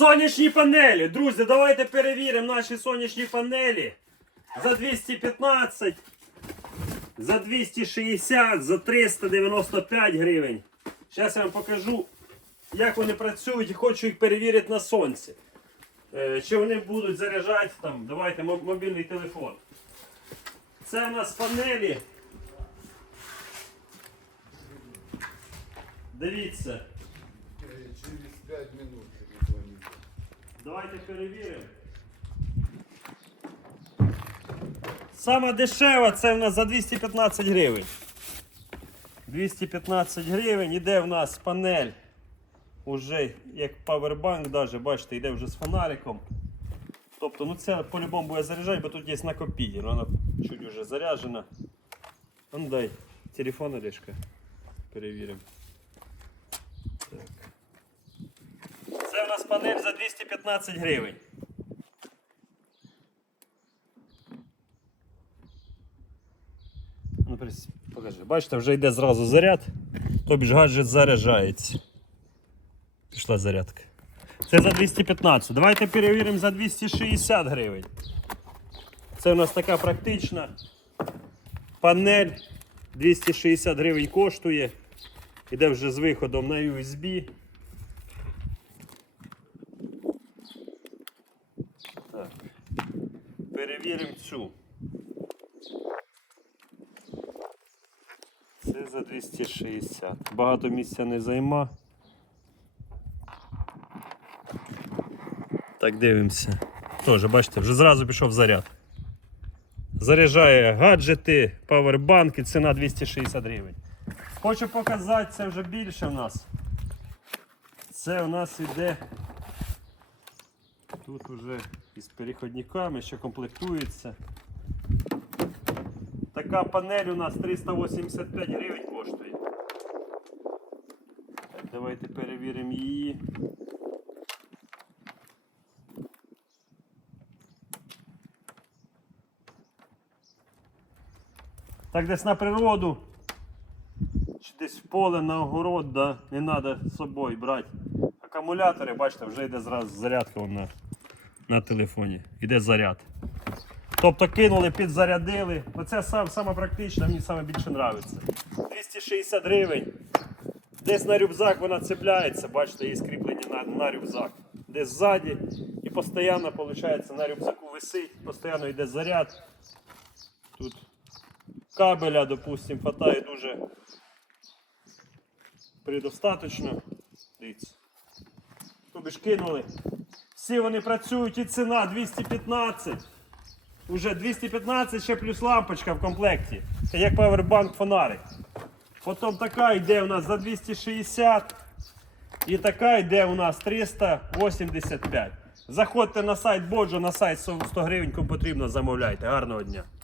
Сонячні панелі. Друзі, давайте перевіримо наші сонячні панелі. За 215, за 260, за 395 гривень. Зараз я вам покажу, як вони працюють і хочу їх перевірити на сонці. Е, Чи вони будуть заряджати там, давайте мобільний телефон. Це у нас панелі. Дивіться. Через 5 минут. Давайте перевіримо. Сама дешева це в нас за 215 гривень. 215 гривень. Іде в нас панель. Уже як павербанк, даже, бачите, йде вже з фонариком. Тобто, ну це по-любому буде заряджати, бо тут є накопитель. Вона чуть вже заряджена. Ну дай телефон Олешка. Перевіримо. Так. Це в нас панель за 215 гривень. Ну, покажи. Бачите, вже йде зразу заряд, тобі ж гаджет заряджається. Пішла зарядка. Це за 215. Давайте перевіримо за 260 гривень. Це у нас така практична панель. 260 гривень коштує. Іде вже з виходом на USB. Перевіримо цю. Це за 260. Багато місця не займа. Так, дивимося. Тоже, бачите, вже зразу пішов заряд. Заряджає гаджети, павербанки, ціна 260 гривень. Хочу показати, це вже більше в нас. Це у нас іде. Тут вже із переходниками, що комплектується. Така панель у нас 385 гривень коштує. Давайте перевіримо її. Так десь на природу. Чи десь в поле на огород, да, не треба з собою брати. Акумулятори, бачите, вже йде зразу зарядка вон на, телефоні. Іде заряд. Тобто кинули, підзарядили. Оце сам, саме практичне, мені саме більше подобається. 260 гривень. Десь на рюкзак вона цепляється, бачите, є скріплення на, на рюкзак. Десь ззаді. І постійно, виходить, на рюкзаку висить, постійно йде заряд. Тут кабеля, допустим, хватає дуже предостаточно. Дивіться. Тобі ж кинули. Всі вони працюють і ціна 215. Уже 215 ще плюс лампочка в комплекті. Це як павербанк фонарик. Потім така йде у нас за 260. І така йде у нас 385. Заходьте на сайт Боджо, на сайт 100 гривень, потрібно, замовляйте. Гарного дня.